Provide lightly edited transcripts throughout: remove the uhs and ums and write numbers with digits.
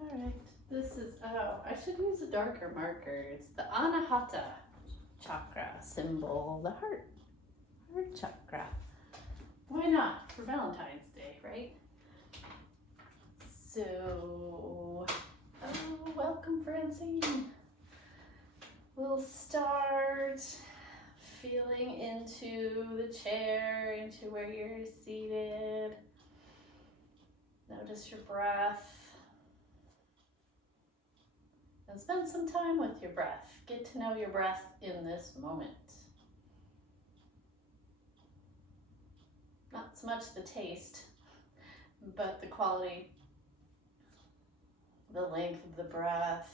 All right, this is, oh, I should use a darker marker. It's the Anahata chakra symbol, the heart chakra. Why not? For Valentine's Day, right? So, oh, welcome, Francine. We'll start feeling into the chair, into where you're seated. Notice your breath. And spend some time with your breath. Get to know your breath in this moment. Not so much the taste, but the quality, the length of the breath.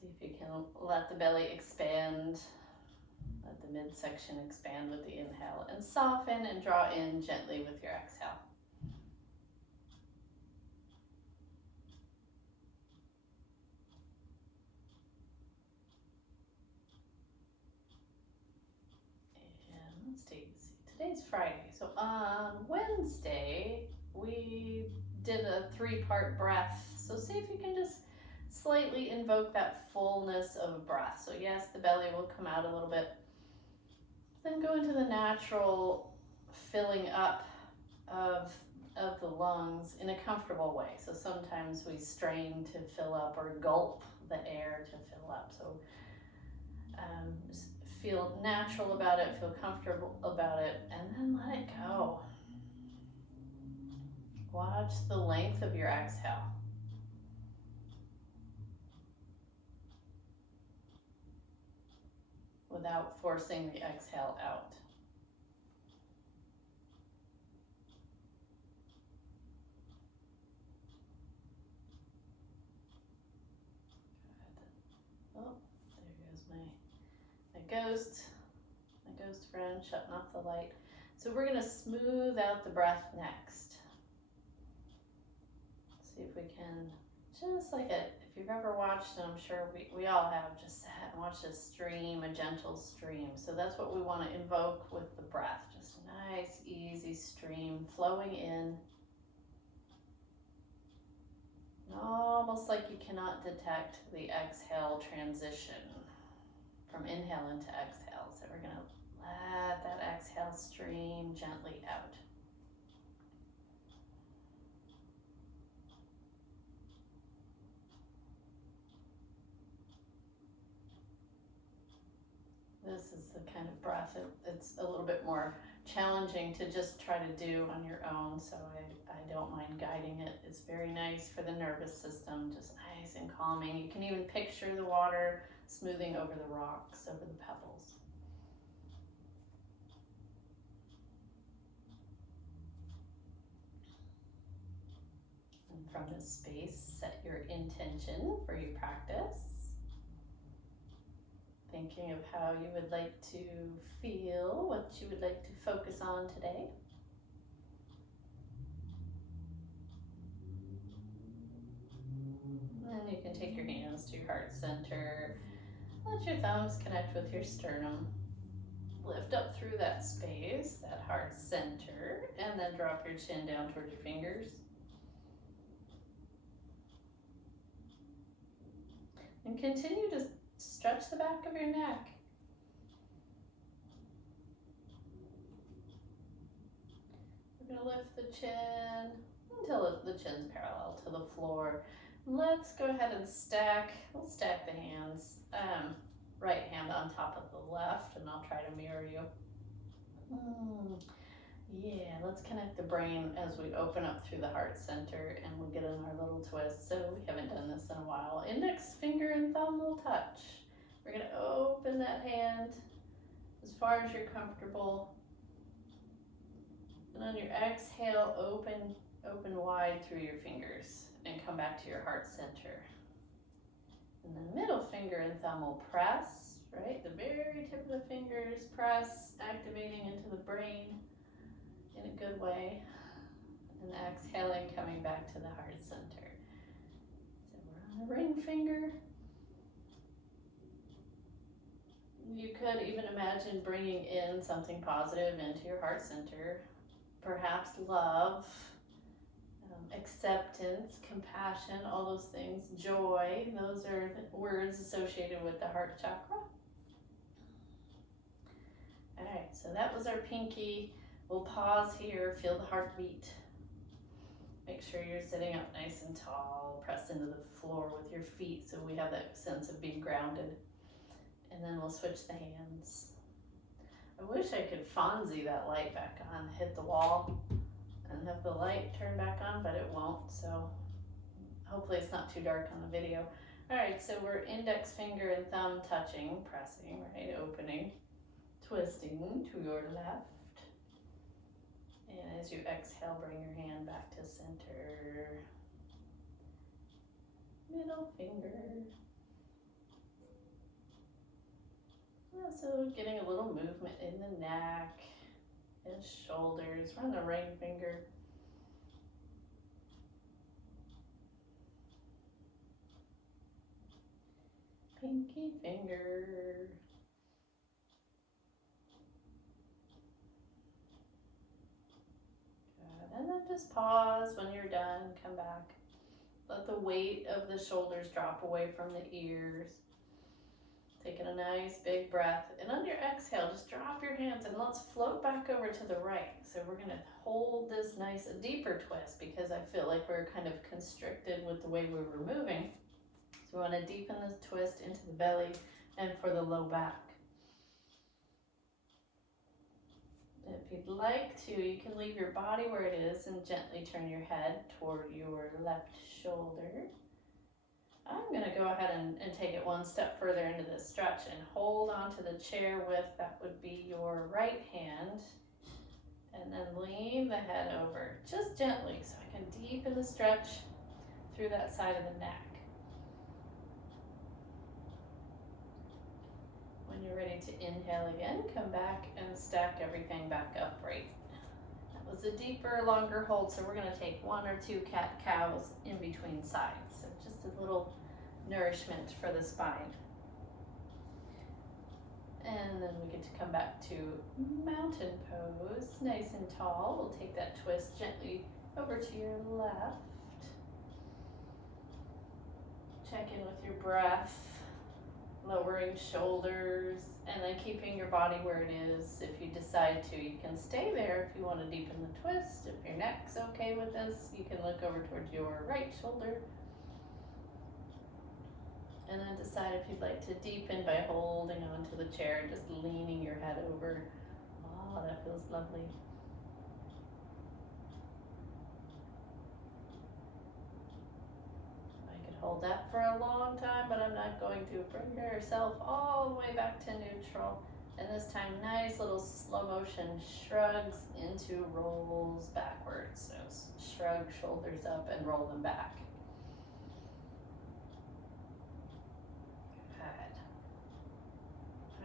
See if you can let the belly expand, let the midsection expand with the inhale, and soften and draw in gently with your exhale. And let's see, today's Friday. So on Wednesday, we did a 3-part breath. So see if you can just slightly invoke that fullness of breath. So yes, the belly will come out a little bit. Then go into the natural filling up of the lungs in a comfortable way. So sometimes we strain to fill up or gulp the air to fill up. So just feel natural about it, feel comfortable about it, and then let it go. Watch the length of your exhale. Without forcing the exhale out. Good. Oh, there goes my ghost friend shutting off the light. So we're gonna smooth out the breath next. See if we can, just like if you've ever watched, and I'm sure we all have, just sat and watched a stream, a gentle stream. So that's what we want to invoke with the breath. Just a nice, easy stream flowing in. Almost like you cannot detect the exhale transition from inhale into exhale. So we're going to let that exhale stream gently out. This is the kind of breath, it's a little bit more challenging to just try to do on your own, so I don't mind guiding it. It's very nice for the nervous system, just nice and calming. You can even picture the water smoothing over the rocks, over the pebbles. And from this space, set your intention for your practice. Thinking of how you would like to feel, what you would like to focus on today. And you can take your hands to your heart center. Let your thumbs connect with your sternum. Lift up through that space, that heart center, and then drop your chin down towards your fingers. And continue to stretch the back of your neck. We're going to lift the chin until the chin's parallel to the floor. Let's go ahead and we'll stack the hands. Right hand on top of the left, and I'll try to mirror you. Yeah, let's connect the brain as we open up through the heart center, and we'll get in our little twist. So we haven't done this in a while. Index finger and thumb will touch. We're going to open that hand as far as you're comfortable. And on your exhale, open wide through your fingers and come back to your heart center. And the middle finger and thumb will press, right? The very tip of the fingers press, activating into the brain in a good way. And exhaling, coming back to the heart center. So we're on the ring finger. You could even imagine bringing in something positive into your heart center. Perhaps love, acceptance, compassion, all those things, joy, those are words associated with the heart chakra. All right, so that was our pinky. We'll pause here, feel the heartbeat. Make sure you're sitting up nice and tall, press into the floor with your feet so we have that sense of being grounded. And then we'll switch the hands. I wish I could Fonzie that light back on, hit the wall and have the light turn back on, but it won't, so hopefully it's not too dark on the video. All right, so we're index finger and thumb touching, pressing, right, opening, twisting to your left. And as you exhale, bring your hand back to center. Middle finger. So getting a little movement in the neck and shoulders. Run the ring finger. Pinky finger. Good. And then just pause when you're done. Come back. Let the weight of the shoulders drop away from the ears. Taking a nice big breath, and on your exhale, just drop your hands and let's float back over to the right. So we're gonna hold this nice, a deeper twist because I feel like we're kind of constricted with the way we were moving. So we wanna deepen the twist into the belly and for the low back. If you'd like to, you can leave your body where it is and gently turn your head toward your left shoulder. I'm going to go ahead and take it one step further into this stretch and hold onto the chair with, that would be your right hand, and then lean the head over just gently so I can deepen the stretch through that side of the neck. When you're ready to inhale again, come back and stack everything back upright. That was a deeper, longer hold, so we're going to take 1 or 2 cat-cows in between sides. So just a little nourishment for the spine. And then we get to come back to mountain pose, nice and tall. We'll take that twist gently over to your left. Check in with your breath, lowering shoulders, and then keeping your body where it is. If you decide to, you can stay there if you want to deepen the twist. If your neck's okay with this, you can look over towards your right shoulder. And then decide if you'd like to deepen by holding onto the chair, just leaning your head over. Oh, that feels lovely. I could hold that for a long time, but I'm not going to. Bring yourself all the way back to neutral. And this time, nice little slow motion shrugs into rolls backwards. So shrug shoulders up and roll them back.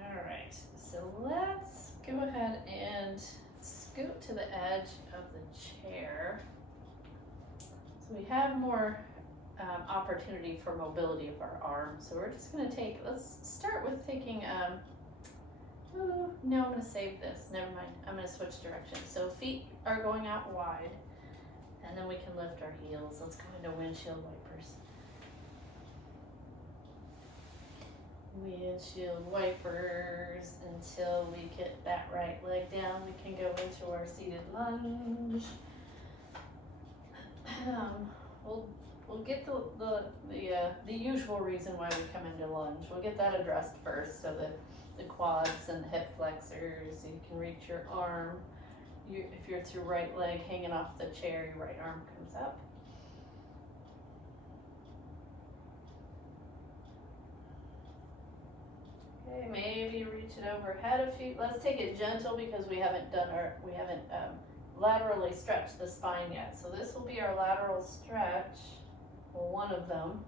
All right, so let's go ahead and scoot to the edge of the chair. So we have more opportunity for mobility of our arms. So we're just gonna let's start with taking, no, I'm gonna save this, never mind. I'm gonna switch directions. So feet are going out wide, and then we can lift our heels. Let's go into windshield wipers. Windshield wipers until we get that right leg down. We can go into our seated lunge. We'll get the usual reason why we come into lunge. We'll get that addressed first, so that the quads and the hip flexors, you can reach your arm. If it's your right leg hanging off the chair, your right arm comes up. Okay, maybe reach it overhead a few. Let's take it gentle because we haven't laterally stretched the spine yet. So this will be our lateral stretch, well, one of them.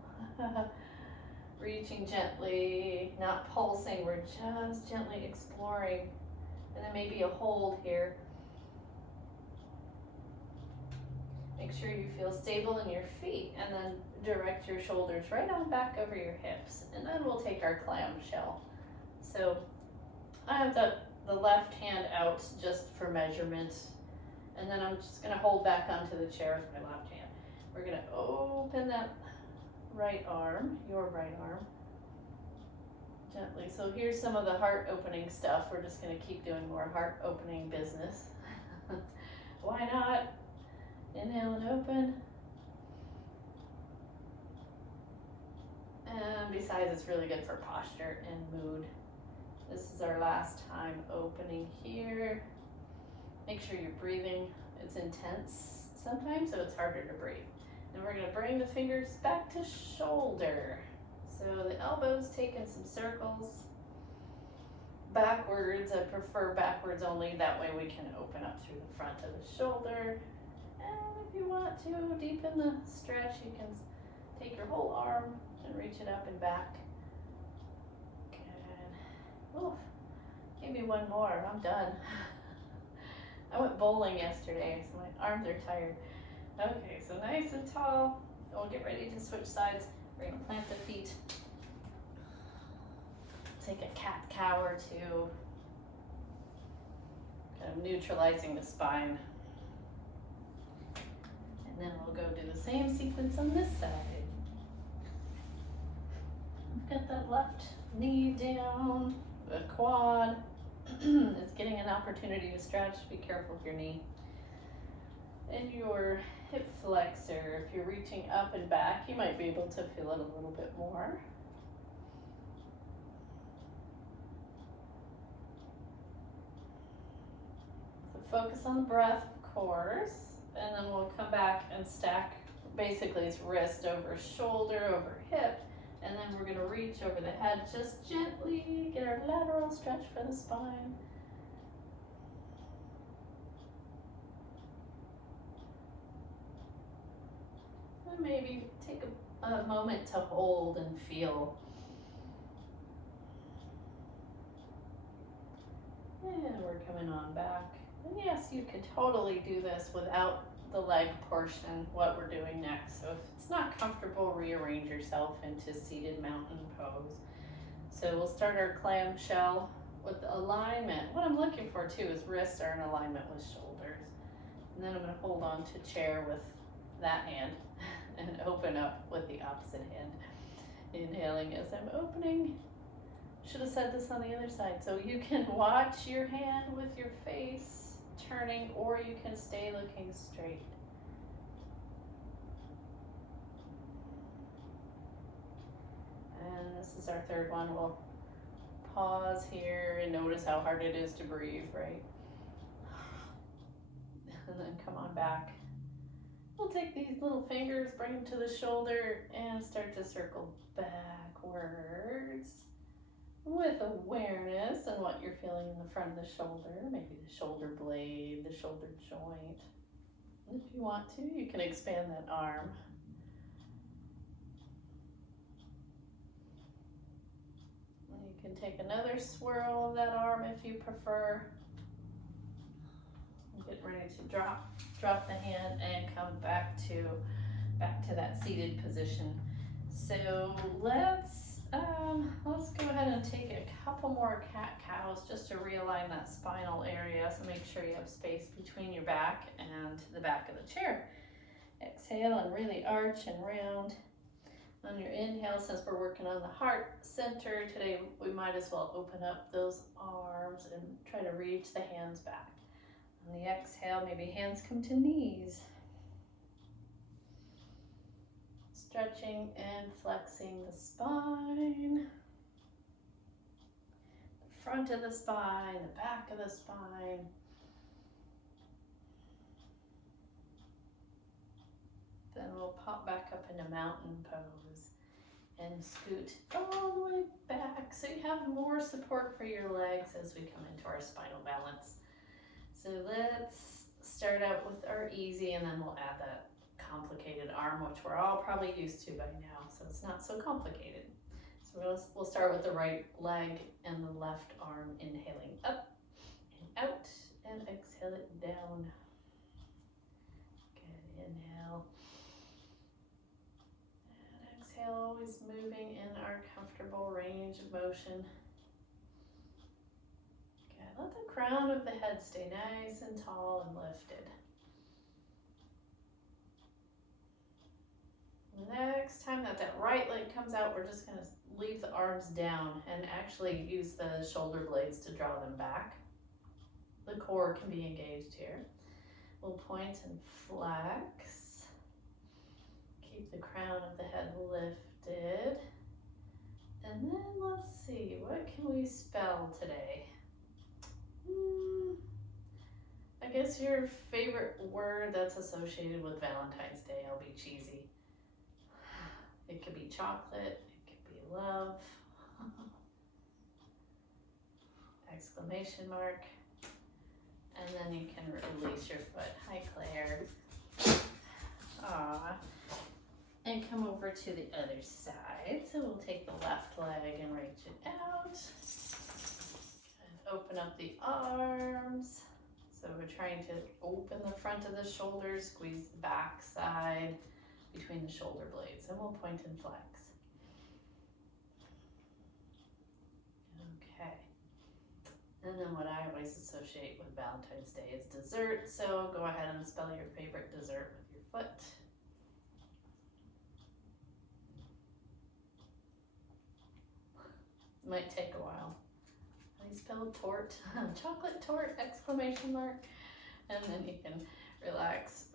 Reaching gently, not pulsing, we're just gently exploring. And then maybe a hold here. Make sure you feel stable in your feet, and then direct your shoulders right on back over your hips. And then we'll take our clamshell. So I have the left hand out just for measurement, and then I'm just going to hold back onto the chair with my left hand. We're gonna open that right arm, your right arm, gently. So here's some of the heart opening stuff. We're just gonna keep doing more heart opening business. Why not? Inhale and open. And besides, it's really good for posture and mood. This is our last time opening here. Make sure you're breathing. It's intense sometimes, so it's harder to breathe. And we're gonna bring the fingers back to shoulder. So the elbows taking some circles. Backwards, I prefer backwards only. That way we can open up through the front of the shoulder. And if you want to deepen the stretch, you can take your whole arm and reach it up and back. Good. Oof. Maybe one more. I'm done. I went bowling yesterday, so my arms are tired. Okay, so nice and tall. We'll get ready to switch sides. We're gonna plant the feet. Take a cat-cow or two. Kind of neutralizing the spine. And then we'll go do the same sequence on this side. Get that left knee down, the quad. It's getting an opportunity to stretch. Be careful with your knee. And your hip flexor, if you're reaching up and back, you might be able to feel it a little bit more. So focus on the breath, of course, and then we'll come back and stack. Basically, it's wrist over shoulder, over hip. And then we're going to reach over the head, just gently get our lateral stretch for the spine. And maybe take a moment to hold and feel. And we're coming on back. And yes, you could totally do this without the leg portion, what we're doing next. So if it's not comfortable, rearrange yourself into seated mountain pose. So we'll start our clamshell with alignment. What I'm looking for too is wrists are in alignment with shoulders. And then I'm going to hold on to chair with that hand and open up with the opposite hand. Inhaling as I'm opening. Should have said this on the other side. So you can watch your hand with your face turning, or you can stay looking straight. And this is our third one. We'll pause here and notice how hard it is to breathe, right? And then come on back. We'll take these little fingers, bring them to the shoulder, and start to circle backwards with awareness and what you're feeling in the front of the shoulder, maybe the shoulder blade, the shoulder joint. If you want to, you can expand that arm. And you can take another swirl of that arm if you prefer. Get ready to drop the hand and come back to that seated position. So let's go ahead and take a couple more cat-cows just to realign that spinal area. So make sure you have space between your back and the back of the chair. Exhale and really arch and round. On your inhale, since we're working on the heart center today, we might as well open up those arms and try to reach the hands back. On the exhale, maybe hands come to knees. Stretching and flexing the spine. The front of the spine, the back of the spine. Then we'll pop back up into mountain pose and scoot all the way back so you have more support for your legs as we come into our spinal balance. So let's start out with our easy, and then we'll add that complicated arm, which we're all probably used to by now, so it's not so complicated. So we'll start with the right leg and the left arm, inhaling up and out, and exhale it down. Good, inhale. And exhale, always moving in our comfortable range of motion. Good, let the crown of the head stay nice and tall and lifted. comes out, we're just going to leave the arms down and actually use the shoulder blades to draw them back. The core can be engaged here. We'll point and flex. Keep the crown of the head lifted. And then let's see, what can we spell today? I guess your favorite word that's associated with Valentine's Day. I'll be cheesy. It could be chocolate, it could be love, exclamation mark, and then you can release your foot. Hi, Claire. Aw. And come over to the other side. So we'll take the left leg and reach it out. And open up the arms. So we're trying to open the front of the shoulders, squeeze the back side between the shoulder blades, and we'll point and flex. Okay. And then what I always associate with Valentine's Day is dessert, so go ahead and spell your favorite dessert with your foot. Might take a while. I spell tort, chocolate tort, exclamation mark. And then you can relax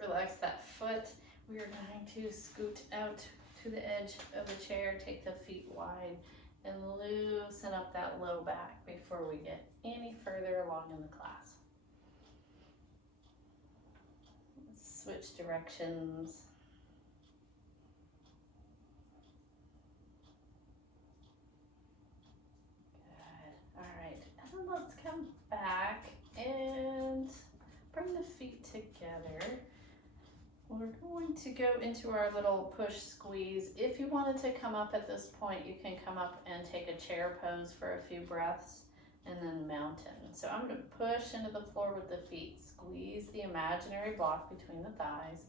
that foot. We are going to scoot out to the edge of the chair, take the feet wide, and loosen up that low back before we get any further along in the class. Switch directions. Let's come back and bring the feet together. We're going to go into our little push squeeze. If you wanted to come up at this point, you can come up and take a chair pose for a few breaths and then mountain. So I'm going to push into the floor with the feet, squeeze the imaginary block between the thighs,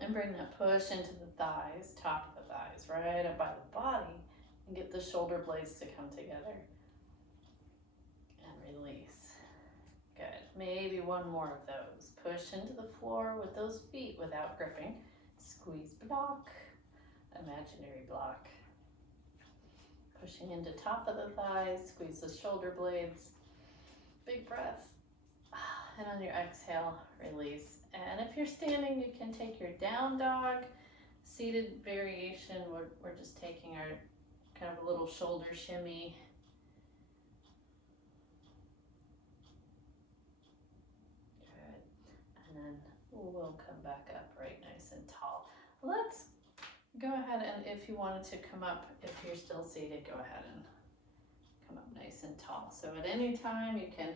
and bring that push into the thighs, top of the thighs, right up by the body, and get the shoulder blades to come together. Release. Good. Maybe one more of those. Push into the floor with those feet without gripping. Squeeze block, imaginary block. Pushing into top of the thighs, squeeze the shoulder blades. Big breath. And on your exhale, release. And if you're standing, you can take your down dog. Seated variation, we're just taking our kind of a little shoulder shimmy. And then we'll come back up right nice and tall. Let's go ahead and if you wanted to come up, if you're still seated, go ahead and come up nice and tall. So at any time you can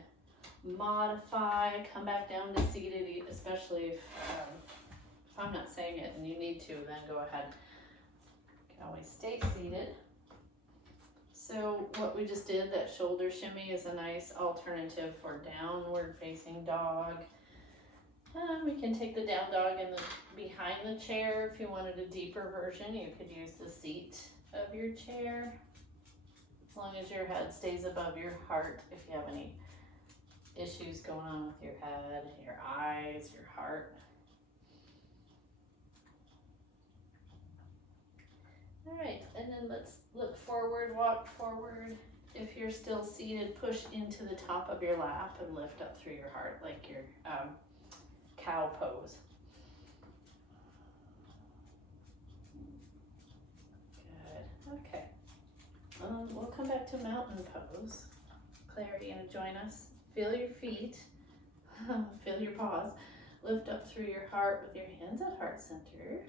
modify, come back down to seated, especially if I'm not saying it and you need to, then go ahead. You can always stay seated. So what we just did, that shoulder shimmy, is a nice alternative for downward facing dog. We can take the down dog in behind the chair. If you wanted a deeper version, you could use the seat of your chair. As long as your head stays above your heart. If you have any issues going on with your head, your eyes, your heart. All right, and then let's look forward, walk forward. If you're still seated, push into the top of your lap and lift up through your heart like your cow pose. Good. Okay. We'll come back to mountain pose. Claire, are you going to join us? Feel your feet. Feel your paws. Lift up through your heart with your hands at heart center.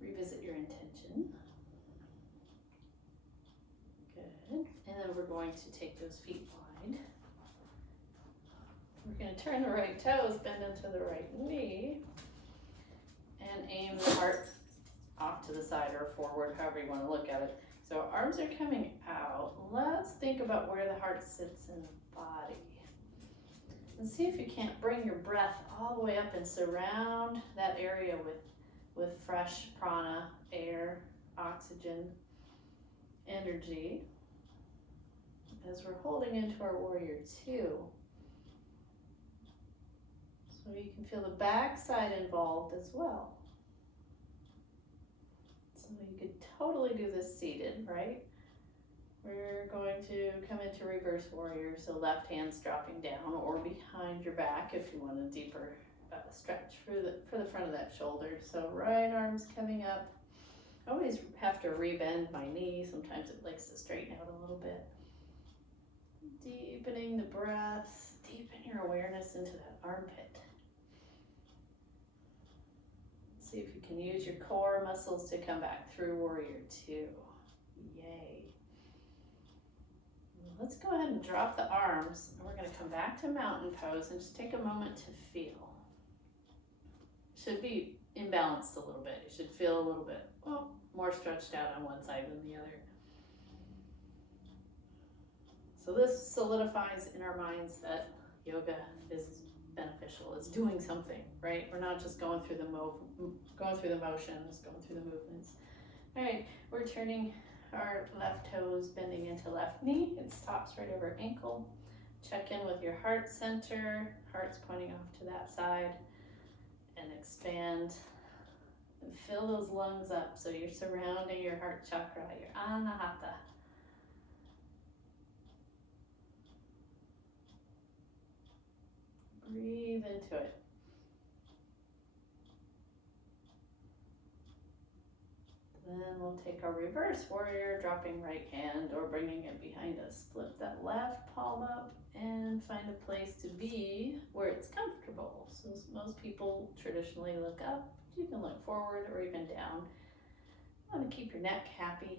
Revisit your intention. Good. And then we're going to take those feet wide. We're going to turn the right toes, bend into the right knee, and aim the heart off to the side or forward, however you want to look at it. So arms are coming out. Let's think about where the heart sits in the body. And see if you can't bring your breath all the way up and surround that area with fresh prana, air, oxygen, energy. As we're holding into our warrior two. So you can feel the back side involved as well. So you could totally do this seated, right? We're going to come into reverse warrior, so left hand's dropping down or behind your back if you want a deeper stretch for the front of that shoulder. So right arm's coming up. I always have to rebend my knee. Sometimes it likes to straighten out a little bit. Deepening the breath, deepen your awareness into that armpit. See if you can use your core muscles to come back through warrior two. Yay. Let's go ahead and drop the arms, and we're going to come back to mountain pose and just take a moment to feel. Should be imbalanced a little bit. You should feel a little bit, well, more stretched out on one side than the other. So this solidifies in our minds that yoga is beneficial. It's doing something, right? We're not just going through the motions, going through the movements. All right, we're turning our left toes, bending into left knee. It stops right over ankle. Check in with your heart center. Heart's pointing off to that side. And expand. And fill those lungs up so you're surrounding your heart chakra, your Anahata. Breathe into it. Then we'll take our reverse warrior, dropping right hand or bringing it behind us. Flip that left palm up and find a place to be where it's comfortable. So most people traditionally look up. You can look forward or even down. You want to keep your neck happy.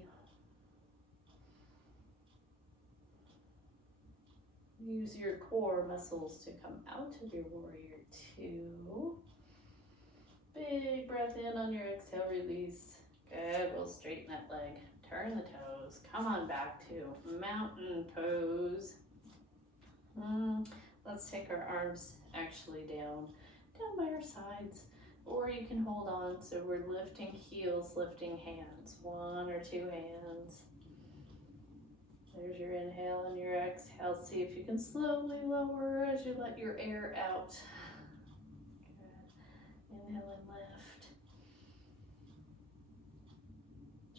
Use your core muscles to come out of your warrior two. Big breath in on your exhale, release. Good, we'll straighten that leg. Turn the toes. Come on back to mountain pose. Let's take our arms actually down by our sides. Or you can hold on, so we're lifting heels, lifting hands. One or two hands. There's your inhale and your exhale. See if you can slowly lower as you let your air out. Good. Inhale and lift.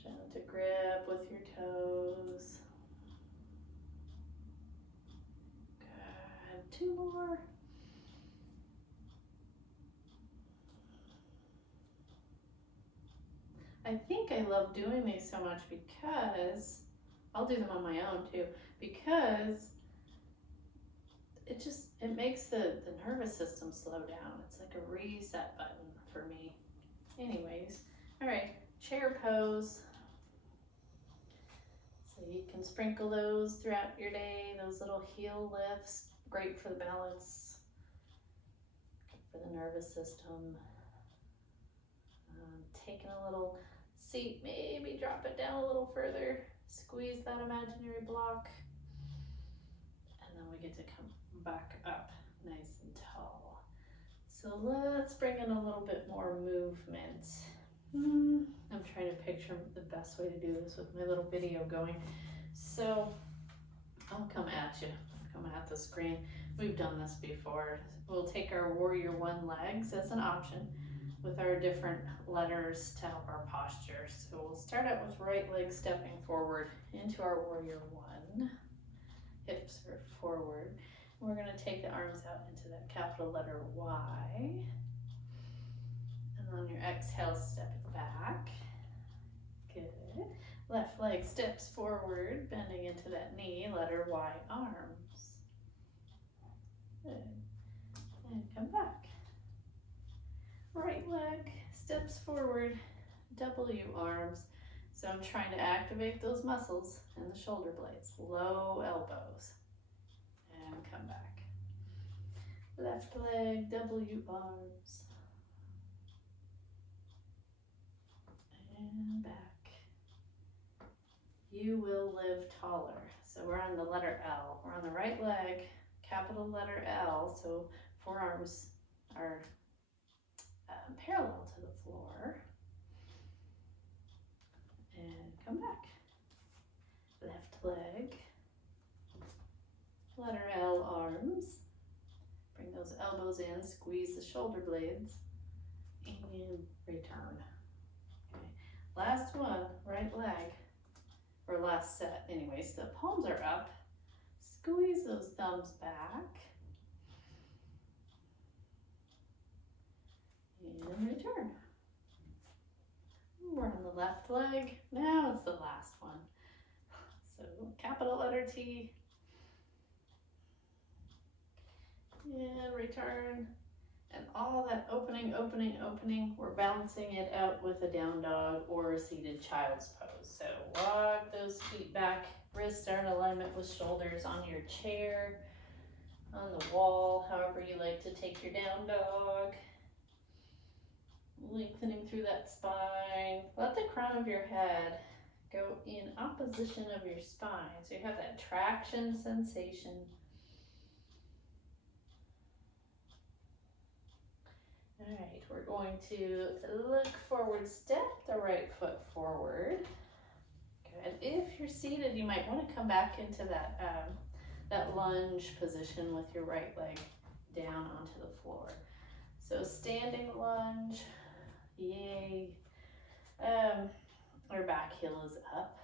Try not to grip with your toes. Good. Two more. I think I love doing these so much because I'll do them on my own too, because it makes the nervous system slow down. It's like a reset button for me. Anyways, all right, chair pose. So you can sprinkle those throughout your day, those little heel lifts, great for the balance, good for the nervous system. Taking a little seat, maybe drop it down a little further. Squeeze that imaginary block, and then we get to come back up nice and tall. So let's bring in a little bit more movement. I'm trying to picture the best way to do this with my little video going. So I'll come at you, come at the screen. We've done this before. We'll take our warrior one legs as an option with our different letters to help our posture. So we'll start out with right leg stepping forward into our warrior one. Hips are forward. We're going to take the arms out into that capital letter Y. And on your exhale, step it back. Good. Left leg steps forward, bending into that knee, letter Y, arms. Good. And come back. Right leg steps forward, W, arms. So I'm trying to activate those muscles in the shoulder blades. Low elbows. And come back. Left leg, W, arms. And back. You will live taller. So we're on the letter L. We're on the right leg, capital letter L. So forearms are parallel to the floor. And come back. Left leg, letter L, arms. Bring those elbows in, squeeze the shoulder blades, and return. Okay. Last one, right leg, or last set anyways. The palms are up. Squeeze those thumbs back. And return. We're on the left leg. Now it's the last one. So capital letter T. And return. And all that opening, we're balancing it out with a down dog or a seated child's pose. So walk those feet back, wrists are in alignment with shoulders on your chair, on the wall, however you like to take your down dog. Lengthening through that spine. Let the crown of your head go in opposition of your spine. So you have that traction sensation. All right, we're going to look forward, step the right foot forward. Good. If you're seated, you might want to come back into that lunge position with your right leg down onto the floor. So standing lunge, yay. Our back heel is up.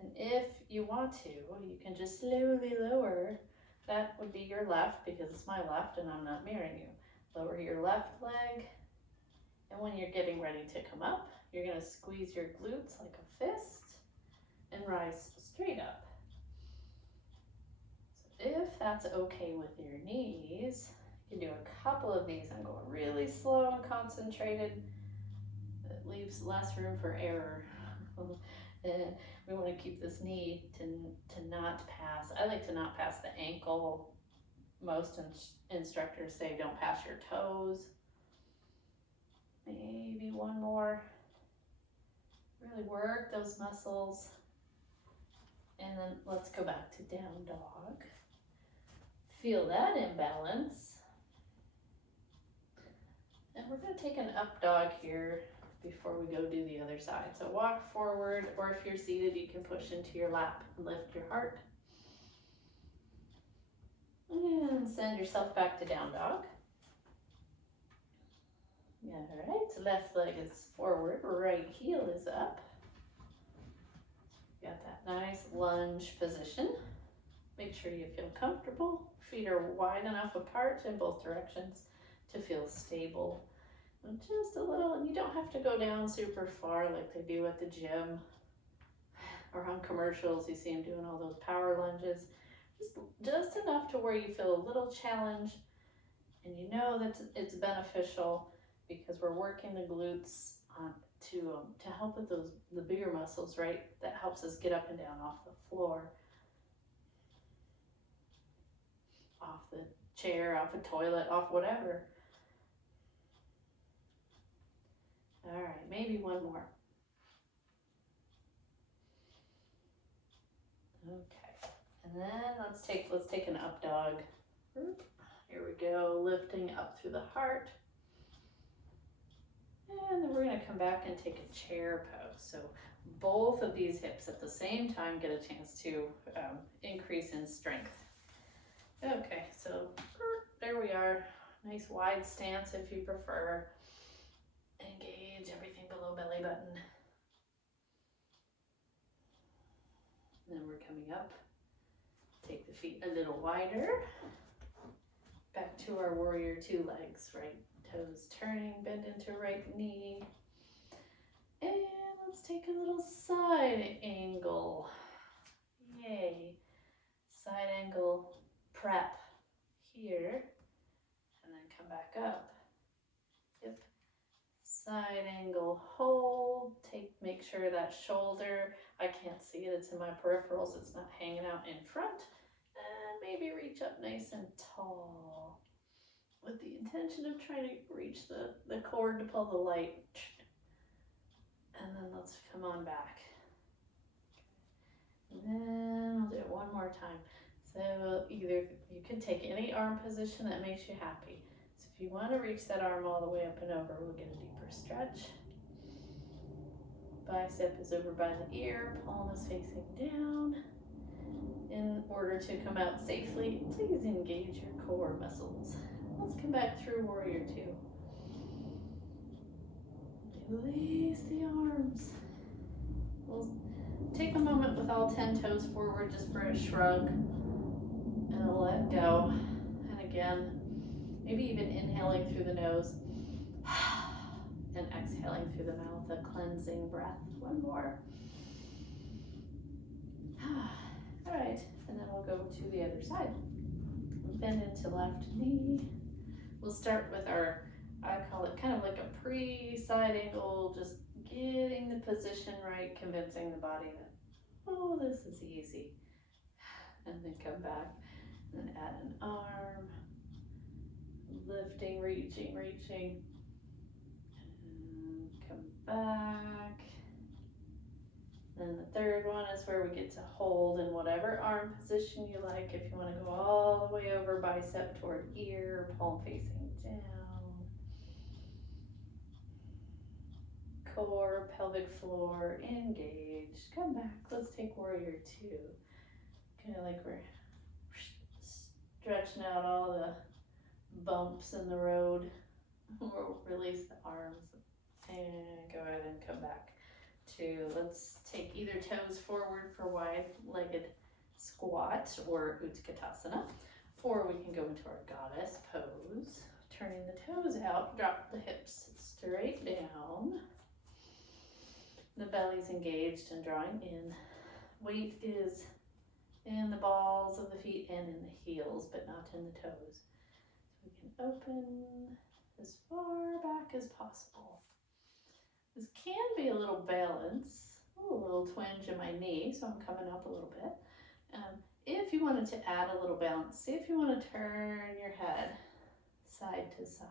And if you want to, you can just slowly lower. That would be your left because it's my left and I'm not mirroring you. Lower your left leg, and when you're getting ready to come up, you're going to squeeze your glutes like a fist and rise straight up. So if that's okay with your knees, you can do a couple of these. I'm going really slow and concentrated. It leaves less room for error. And we want to keep this knee to not pass. I like to not pass the ankle. Most instructors say don't pass your toes. Maybe one more. Really work those muscles. And then let's go back to down dog. Feel that imbalance. And we're going to take an up dog here before we go do the other side. So walk forward, or if you're seated, you can push into your lap and lift your heart. And send yourself back to down dog. All right, left leg is forward, right heel is up. Got that nice lunge position. Make sure you feel comfortable. Feet are wide enough apart in both directions to feel stable. And just a little, and you don't have to go down super far like they do at the gym or on commercials. You see them doing all those power lunges. Just enough to where you feel a little challenge and you know that it's beneficial because we're working the glutes to help with the bigger muscles, right? That helps us get up and down off the floor, off the chair, off a toilet, off whatever. All right, maybe one more. Okay. And then let's take an up dog. Here we go, lifting up through the heart. And then we're going to come back and take a chair pose. So both of these hips at the same time get a chance to increase in strength. Okay, so there we are. Nice wide stance if you prefer. Engage everything below belly button. And then we're coming up. Take the feet a little wider. Back to our warrior two legs, right toes turning, bend into right knee. And let's take a little side angle. Yay. Side angle prep here. And then come back up. Yep. Side angle hold. Make sure that shoulder, I can't see it, it's in my peripherals, it's not hanging out in front. And maybe reach up nice and tall with the intention of trying to reach the cord to pull the light. And then let's come on back. And then I'll do it one more time. So either you can take any arm position that makes you happy. So if you want to reach that arm all the way up and over, we'll get a deeper stretch. Bicep is over by the ear, palm is facing down. In order to come out safely, please engage your core muscles. Let's come back through warrior two. Release the arms. We'll take a moment with all 10 toes forward just for a shrug and a let go. And again, maybe even inhaling through the nose and exhaling through the mouth, a cleansing breath. One more. All right, and then we'll go to the other side. Bend into left knee. We'll start with our, I call it kind of like a pre-side angle, just getting the position right, convincing the body that, oh, this is easy. And then come back and add an arm, lifting, reaching, and come back. Then the third one is where we get to hold in whatever arm position you like. If you want to go all the way over, bicep toward ear, palm facing down. Core, pelvic floor, engaged. Come back. Let's take warrior two. Kind of like we're stretching out all the bumps in the road. We'll release the arms and go ahead and come back to, let's take either toes forward for wide-legged squat or Utkatasana, or we can go into our goddess pose, turning the toes out, drop the hips straight down. The belly's engaged and drawing in. Weight is in the balls of the feet and in the heels, but not in the toes. So we can open as far back as possible. This can be a little balance, a little twinge in my knee, so I'm coming up a little bit. If you wanted to add a little balance, see if you want to turn your head side to side.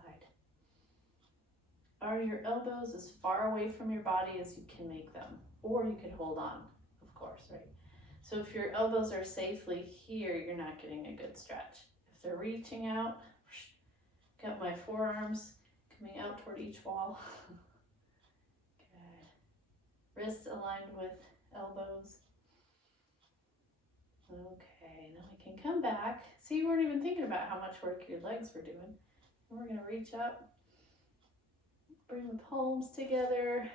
Are your elbows as far away from your body as you can make them? Or you could hold on, of course, right? So if your elbows are safely here, you're not getting a good stretch. If they're reaching out, got my forearms coming out toward each wall. Good. Wrists aligned with elbows. Okay, now we can come back. See, you weren't even thinking about how much work your legs were doing. And we're going to reach up, bring the palms together.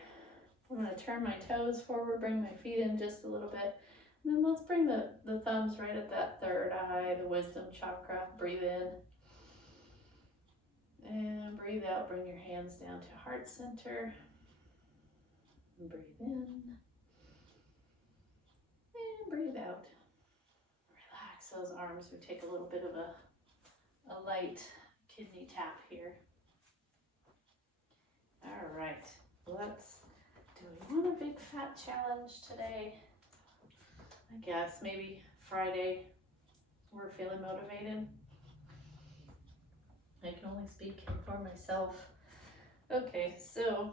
I'm going to turn my toes forward, bring my feet in just a little bit. And then let's bring the thumbs right at that third eye, the wisdom chakra. Breathe in. And breathe out. Bring your hands down to heart center. And breathe in. And breathe out. Relax those arms. We take a little bit of a light kidney tap here. All right. Do we want a big fat challenge today? I guess maybe Friday we're feeling motivated. I can only speak for myself. Okay, so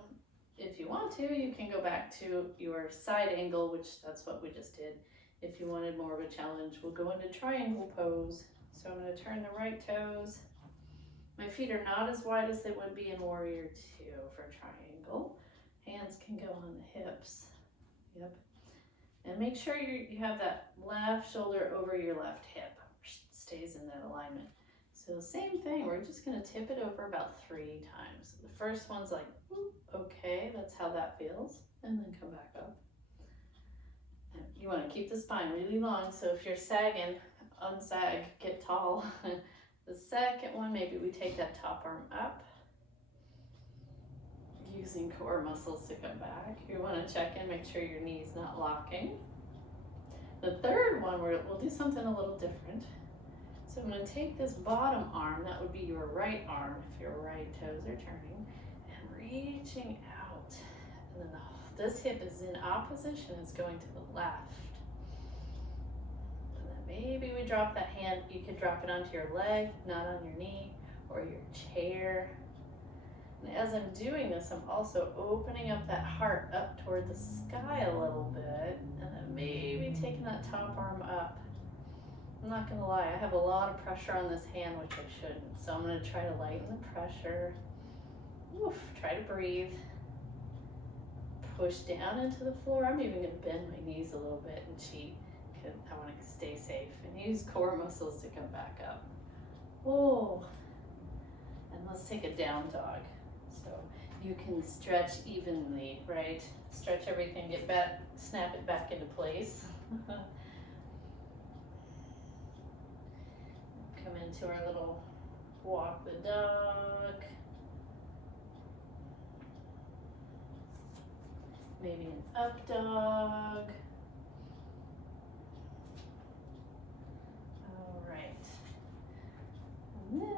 if you want to, you can go back to your side angle, which that's what we just did. If you wanted more of a challenge, we'll go into triangle pose. So I'm going to turn the right toes. My feet are not as wide as they would be in warrior two for triangle. Hands can go on the hips. Yep. And make sure you have that left shoulder over your left hip. Stays in that alignment. So same thing, we're just going to tip it over about 3 times. The first one's like, okay, that's how that feels. And then come back up. And you want to keep the spine really long, so if you're sagging, unsag, get tall. The second one, maybe we take that top arm up, using core muscles to come back. You want to check in, make sure your knee's not locking. The third one, we'll do something a little different. So I'm going to take this bottom arm, that would be your right arm if your right toes are turning, and reaching out. And then this hip is in opposition, it's going to the left. And then maybe we drop that hand, you could drop it onto your leg, not on your knee, or your chair. And as I'm doing this, I'm also opening up that heart up toward the sky a little bit, and then maybe taking that top arm up. I'm not gonna lie, I have a lot of pressure on this hand, which I shouldn't. So I'm gonna try to lighten the pressure. Oof, try to breathe. Push down into the floor. I'm even gonna bend my knees a little bit and cheat, because I wanna stay safe. And use core muscles to come back up. Oh, and let's take a down dog. So You can stretch evenly, right? Stretch everything, get back, snap it back into place. Come into our little walk the dog. Maybe an up dog. All right. And then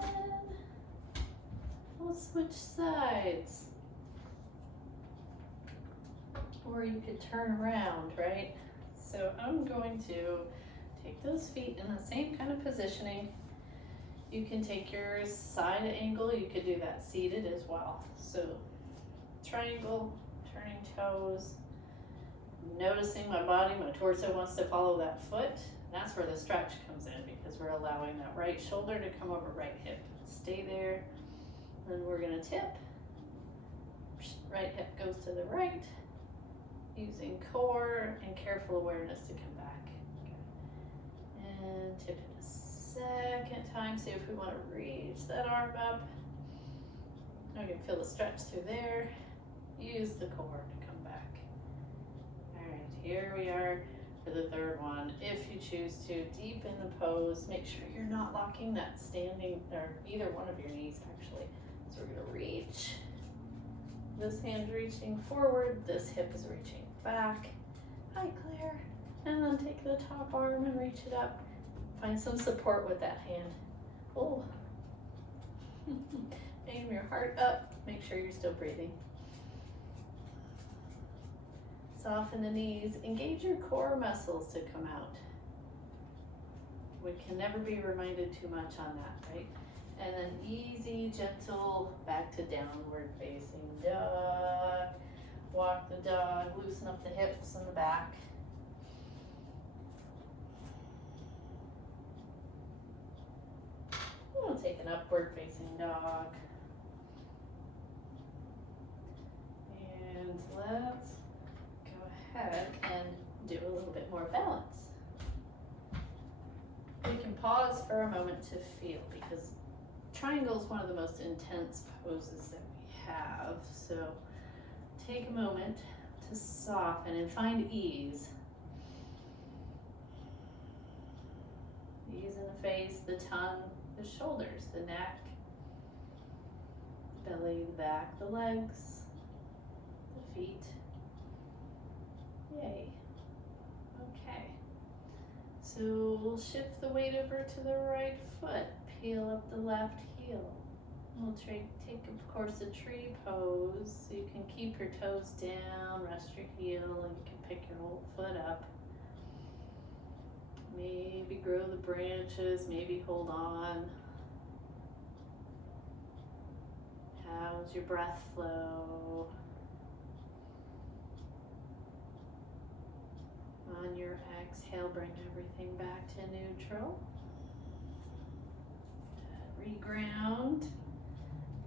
we'll switch sides. Or you could turn around, right? So I'm going to take those feet in the same kind of positioning. You can take your side angle, you could do that seated as well. So triangle, turning toes, noticing my body, my torso wants to follow that foot. That's where the stretch comes in because we're allowing that right shoulder to come over right hip. Stay there. Then we're gonna tip. Right hip goes to the right, using core and careful awareness to come back. And tip it a second time. See if we want to reach that arm up. I can feel the stretch through there. Use the core to come back. All right, here we are for the third one. If you choose to deepen the pose, make sure you're not locking that standing or either one of your knees actually. So we're gonna reach. This hand's reaching forward, this hip is reaching back. Hi, Claire. And then take the top arm and reach it up. Find some support with that hand. Oh. Aim your heart up. Make sure you're still breathing. Soften the knees. Engage your core muscles to come out. We can never be reminded too much on that, right? And then easy, gentle, back to downward facing dog. Walk the dog, loosen up the hips and the back. We'll take an upward facing dog. And let's go ahead and do a little bit more balance. We can pause for a moment to feel because triangle is one of the most intense poses that we have. So take a moment to soften and find ease. Ease in the face, the tongue, the shoulders, the neck, the belly, the back, the legs, the feet. Yay. Okay. So we'll shift the weight over to the right foot. Peel up the left heel. We'll take, of course, a tree pose. So you can keep your toes down, rest your heel, and you can pick your whole foot up. Maybe grow the branches, maybe hold on. How's your breath flow? On your exhale, bring everything back to neutral. Reground.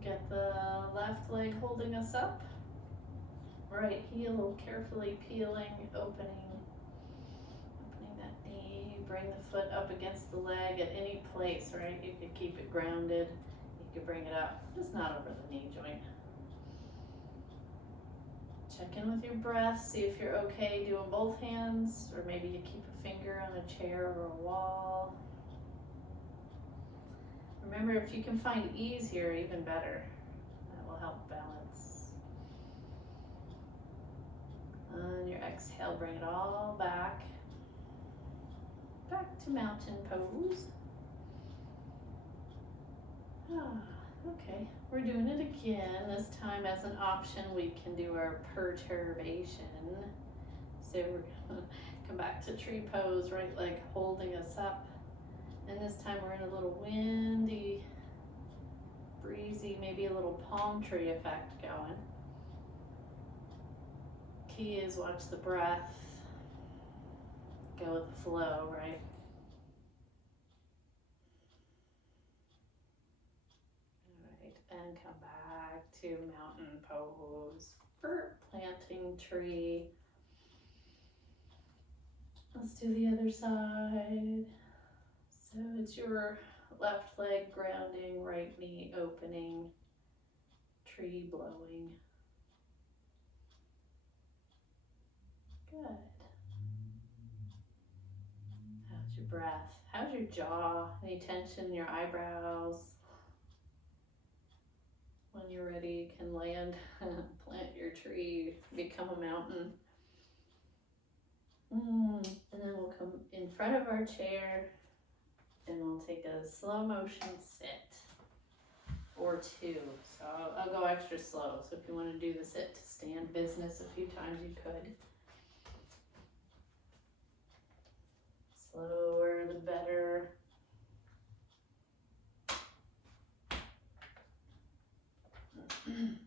Get the left leg holding us up. Right heel carefully peeling, opening that knee. Bring the foot up against the leg at any place, right? You could keep it grounded. You could bring it up, just not over the knee joint. Check in with your breath. See if you're okay doing both hands, or maybe you keep a finger on a chair or a wall. Remember, if you can find ease here, even better. That will help balance. On your exhale, bring it all back. Back to mountain pose. Okay, we're doing it again. This time as an option, we can do our perturbation. So we're gonna come back to tree pose, right leg holding us up. And this time we're in a little windy, breezy, maybe a little palm tree effect going. Key is watch the breath, go with the flow, right? All right, and come back to mountain pose for planting tree. Let's do the other side. So it's your left leg grounding, right knee opening, tree blowing. Good. How's your breath? How's your jaw? Any tension in your eyebrows? When you're ready, you can land, plant your tree, become a mountain. And then we'll come in front of our chair and we'll take a slow motion sit or two. So I'll go extra slow. So if you want to do the sit to stand business a few times, you could. Slower the better. And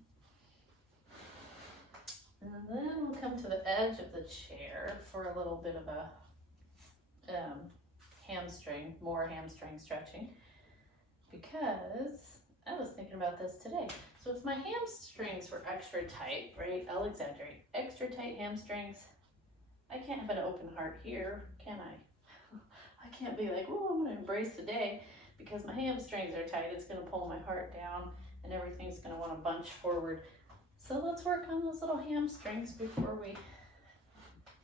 then we'll come to the edge of the chair for a little bit of a more hamstring stretching, because I was thinking about this today. So if my hamstrings were extra tight, right, I'll exaggerate, extra tight hamstrings, I can't have an open heart here, can I? I can't be like, oh, I'm going to embrace the day because my hamstrings are tight. It's going to pull my heart down and everything's going to want to bunch forward. So let's work on those little hamstrings before we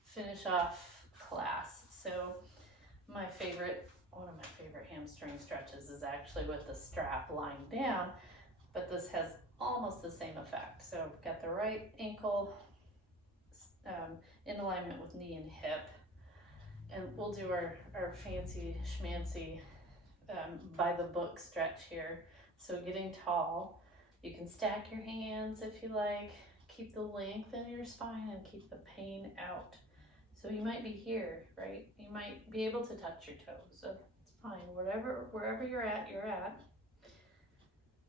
finish off class. So one of my favorite hamstring stretches is actually with the strap lying down, but this has almost the same effect. So I've got the right ankle in alignment with knee and hip, and we'll do our fancy schmancy by the book stretch here. So getting tall, you can stack your hands if you like, keep the length in your spine and keep the pain out. So you might be here, right? You might be able to touch your toes, so it's fine. Wherever you're at, you're at.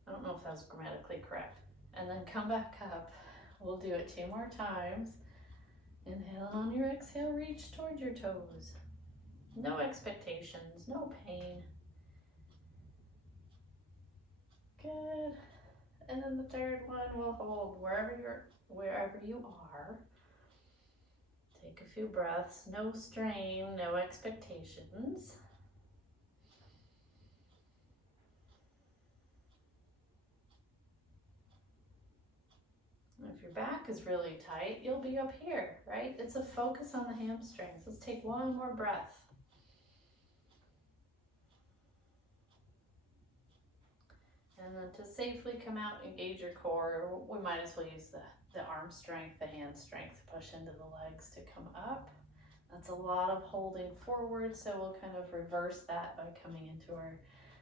I don't know if that was grammatically correct. And then come back up. We'll do it 2 more times. Inhale, on your exhale, reach towards your toes. No expectations, no pain. Good. And then the third one, we'll hold wherever you are. Take a few breaths, no strain, no expectations. And if your back is really tight, you'll be up here, right? It's a focus on the hamstrings. Let's take one more breath. And then to safely come out, engage your core, we might as well use the arm strength, the hand strength, push into the legs to come up. That's a lot of holding forward, so we'll kind of reverse that by coming into our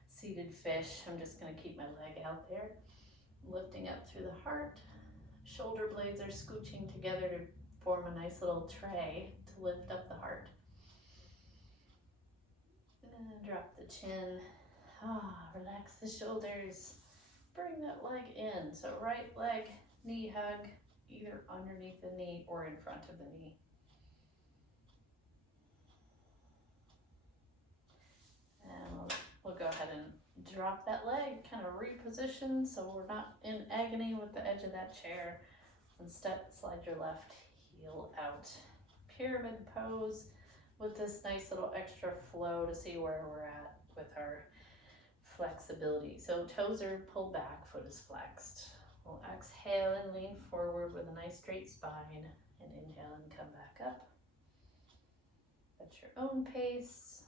seated fish. I'm just going to keep my leg out there, lifting up through the heart. Shoulder blades are scooching together to form a nice little tray to lift up the heart. And drop the chin. Relax the shoulders. Bring that leg in. So right leg, knee hug, either underneath the knee or in front of the knee. And we'll go ahead and drop that leg, kind of reposition so we're not in agony with the edge of that chair. Instead, slide your left heel out. Pyramid pose with this nice little extra flow to see where we're at with our flexibility. So toes are pulled back, foot is flexed. We'll exhale and lean forward with a nice straight spine, and inhale and come back up at your own pace.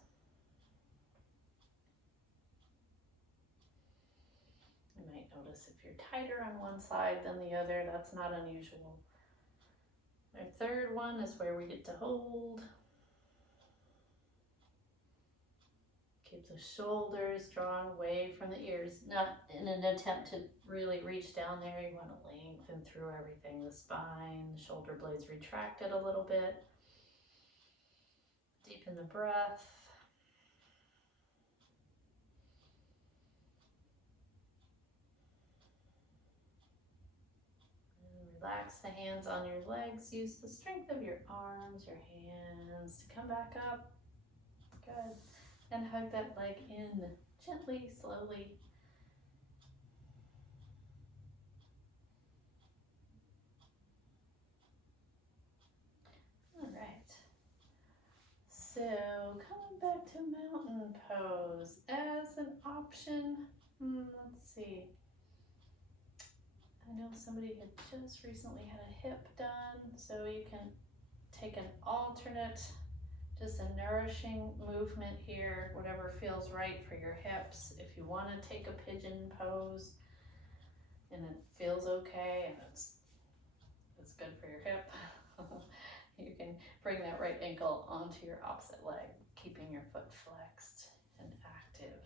You might notice if you're tighter on one side than the other, that's not unusual. Our third one is where we get to hold. Keep the shoulders drawn away from the ears, not in an attempt to really reach down there. You want to lengthen through everything, the spine, the shoulder blades retracted a little bit. Deepen the breath. And relax the hands on your legs. Use the strength of your arms, your hands to come back up. Good. And hug that leg in gently, slowly. All right. So coming back to mountain pose as an option. Let's see. I I know somebody had just recently had a hip done, so you can take an alternate, just a nourishing movement here, whatever feels right for your hips. If you want to take a pigeon pose and it feels okay and it's good for your hip, you can bring that right ankle onto your opposite leg, keeping your foot flexed and active.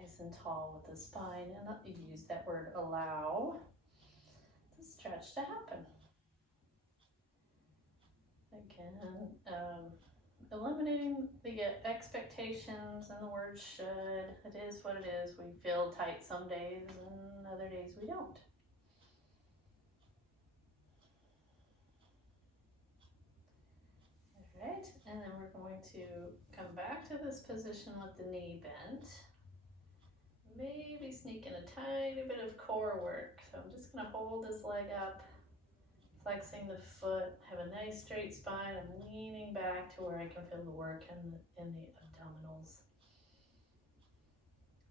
Nice and tall with the spine, and you use that word allow the stretch to happen. Again, eliminating the expectations and the word should. It is what it is. We feel tight some days and other days we don't. All right, and then we're going to come back to this position with the knee bent. Maybe sneak in a tiny bit of core work. So I'm just going to hold this leg up, flexing the foot, have a nice straight spine. I'm leaning back to where I can feel the work in the abdominals.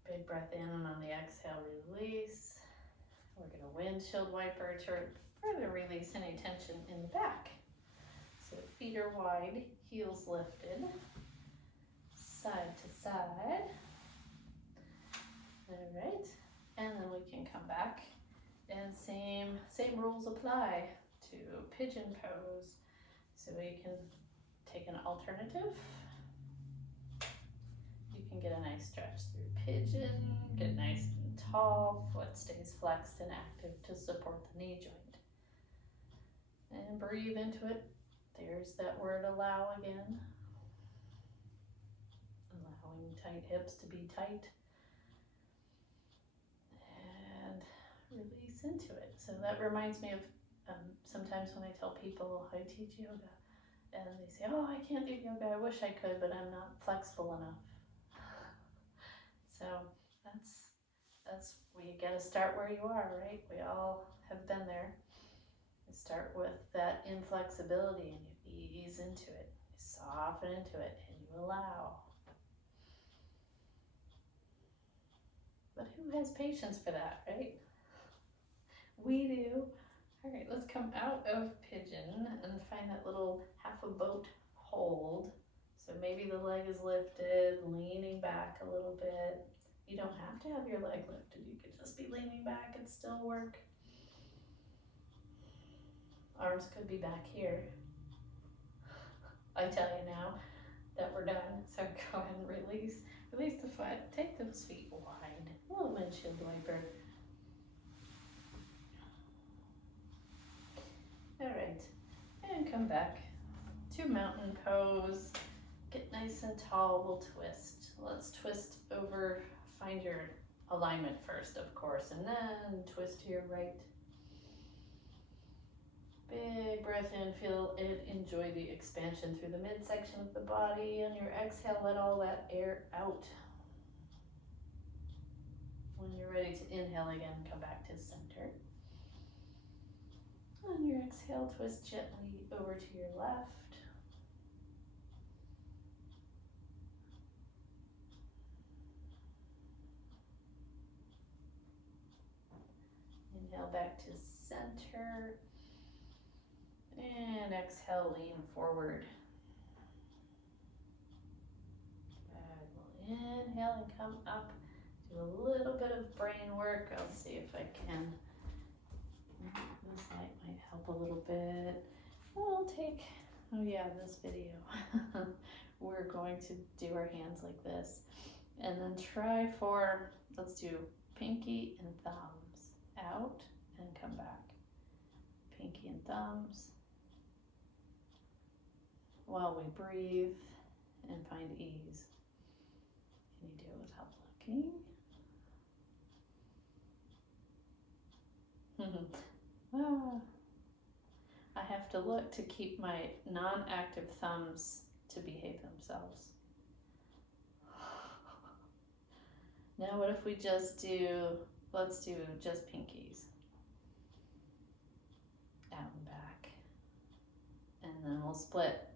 Big breath in, and on the exhale, release. We're going to windshield wiper to further release any tension in the back. So feet are wide, heels lifted, side to side. All right, and then we can come back and same rules apply to pigeon pose. So you can take an alternative. You can get a nice stretch through pigeon, get nice and tall, foot stays flexed and active to support the knee joint. And breathe into it. There's that word allow again. Allowing tight hips to be tight. And release into it. So that reminds me of sometimes when I tell people I teach yoga and they say, oh, I can't do yoga, I wish I could, but I'm not flexible enough. So that's where you gotta start where you are, right? We all have been there. You start with that inflexibility and you ease into it, you soften into it, and you allow. But who has patience for that, right? We do. All right, let's come out of pigeon and find that little half a boat hold. So maybe the leg is lifted, leaning back a little bit. You don't have to have your leg lifted. You could just be leaning back and still work. Arms could be back here. I tell you now that we're done. So go ahead and release the foot. Take those feet wide. A little windshield wiper. All right, and come back to mountain pose. Get nice and tall, we'll twist. Let's twist over, find your alignment first, of course, and then twist to your right. Big breath in, feel it, enjoy the expansion through the midsection of the body. On your exhale, let all that air out. When you're ready to inhale again, come back to center. On your exhale, twist gently over to your left. Inhale back to center. And exhale, lean forward. Good. We'll inhale and come up. Do a little bit of brain work. I'll see if I can. This light might help a little bit. We'll take, oh yeah, this video. We're going to do our hands like this. And then try for, let's do pinky and thumbs. Out and come back. Pinky and thumbs. While we breathe and find ease. Can you do it without looking? I have to look to keep my non-active thumbs to behave themselves. Now what if we just do, let's do just pinkies. Out and back. And then we'll split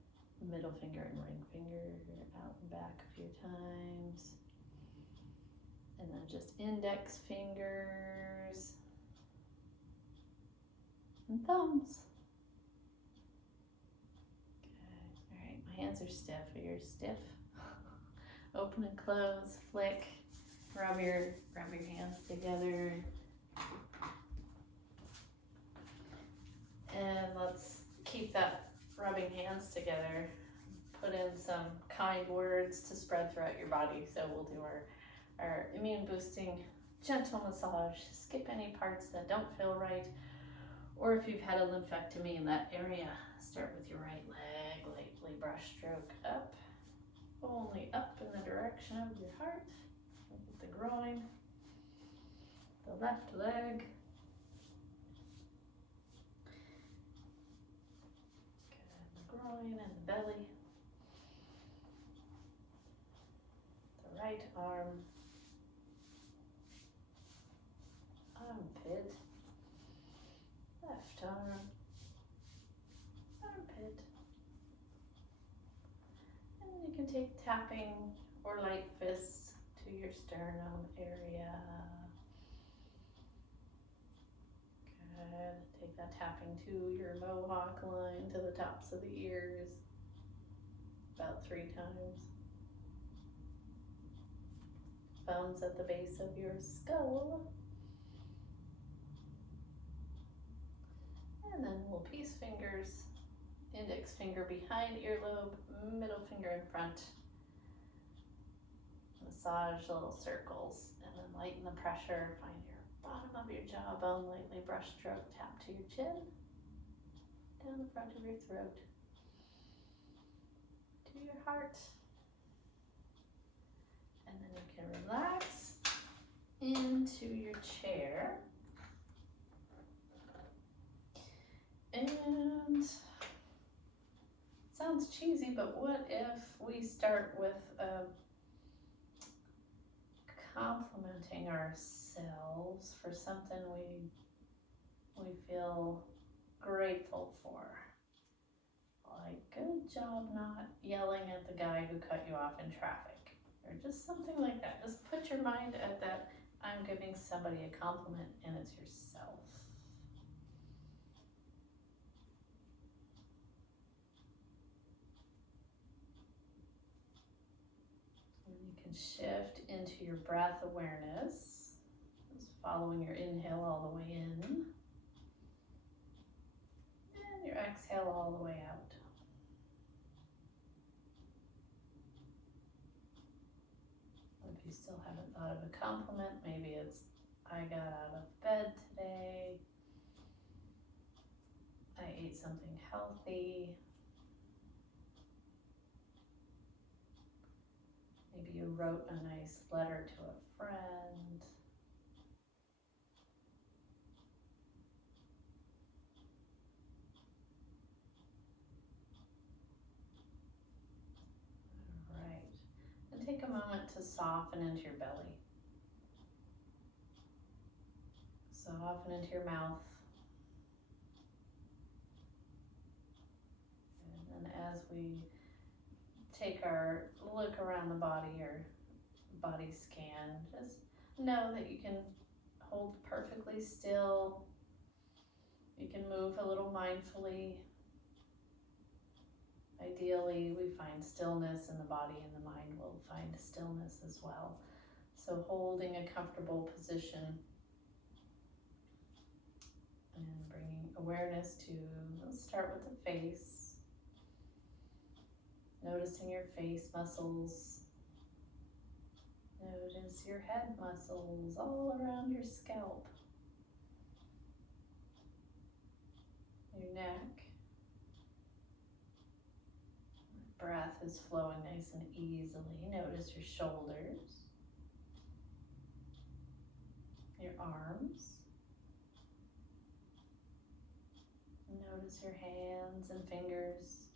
middle finger and ring finger, out and back a few times. And then just index fingers and thumbs. Good. All right, my hands are stiff. Are yours stiff? Open and close, flick, rub your hands together. And let's keep that rubbing hands together. Put in some kind words to spread throughout your body. So we'll do our immune boosting gentle massage. Skip any parts that don't feel right. Or if you've had a lymphaectomy in that area, start with your right leg, lightly brush stroke up. Only up in the direction of your heart. Look at the groin, the left leg. Good, the groin and the belly. The right arm, armpit, left arm, armpit. And you can take tapping or light fists to your sternum area. Good. Take that tapping to your mohawk line, to the tops of the ears, about 3 times. Thumbs at the base of your skull. And then we'll peace fingers, index finger behind earlobe, middle finger in front. Massage little circles and then lighten the pressure. Find your bottom of your jawbone, lightly brush stroke, tap to your chin, down the front of your throat, to your heart. And then you can relax into your chair. And sounds cheesy, but what if we start with complimenting ourselves for something we feel grateful for? Like, good job not yelling at the guy who cut you off in traffic, or just something like that. Just put your mind at that. I'm giving somebody a compliment, and it's yourself. And you can shift into your breath awareness, just following your inhale all the way in, and your exhale all the way out. If you still haven't thought of a compliment, maybe it's, I got out of bed today, I ate something healthy, maybe you wrote a nice letter to a friend. All right, and take a moment to soften into your belly. Soften into your mouth. And then as we take our look around the body, or body scan, just know that you can hold perfectly still. You can move a little mindfully. Ideally, we find stillness in the body, and the mind will find stillness as well. So holding a comfortable position and bringing awareness to, let's start with the face. Noticing your face muscles. Notice your head muscles all around your scalp. Your neck. Breath is flowing nice and easily. Notice your shoulders. Your arms. Notice your hands and fingers.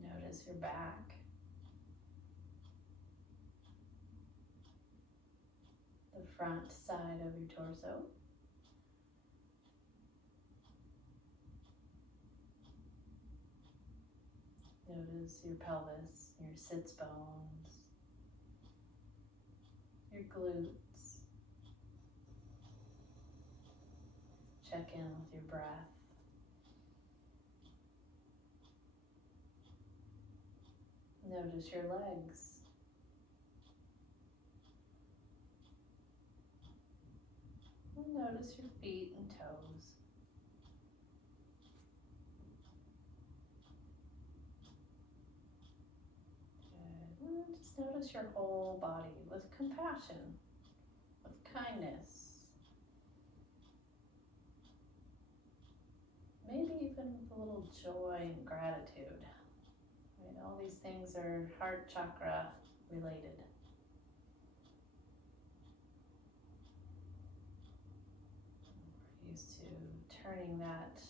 Notice your back. The front side of your torso. Notice your pelvis, your sits bones, your glutes. Check in with your breath. Notice your legs. And notice your feet and toes. Good. And just notice your whole body with compassion, with kindness. Maybe even with a little joy and gratitude. Right? All these things are heart chakra related. We're used to turning that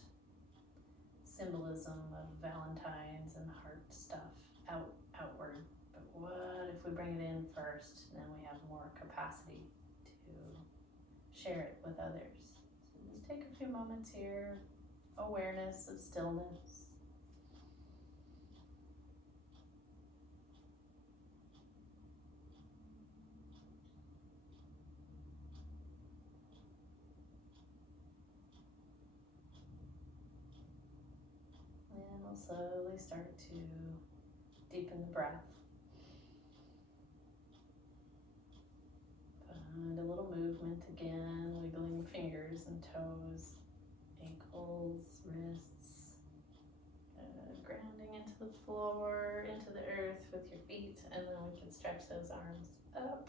symbolism of Valentine's and heart stuff outward. But what if we bring it in first, and then we have more capacity to share it with others? So just take a few moments here, awareness of stillness. And we'll slowly start to deepen the breath. Find a little movement again, wiggling fingers and toes, ankles, wrists. Grounding into the floor, into the earth with your feet, and then we can stretch those arms up.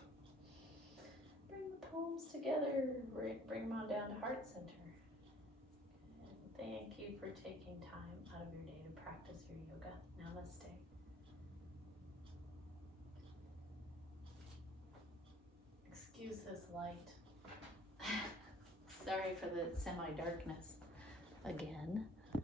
Bring the palms together, bring them on down to heart center. And thank you for taking time out of your day to practice your yoga. Namaste. Excuse this light. Sorry for the semi-darkness again.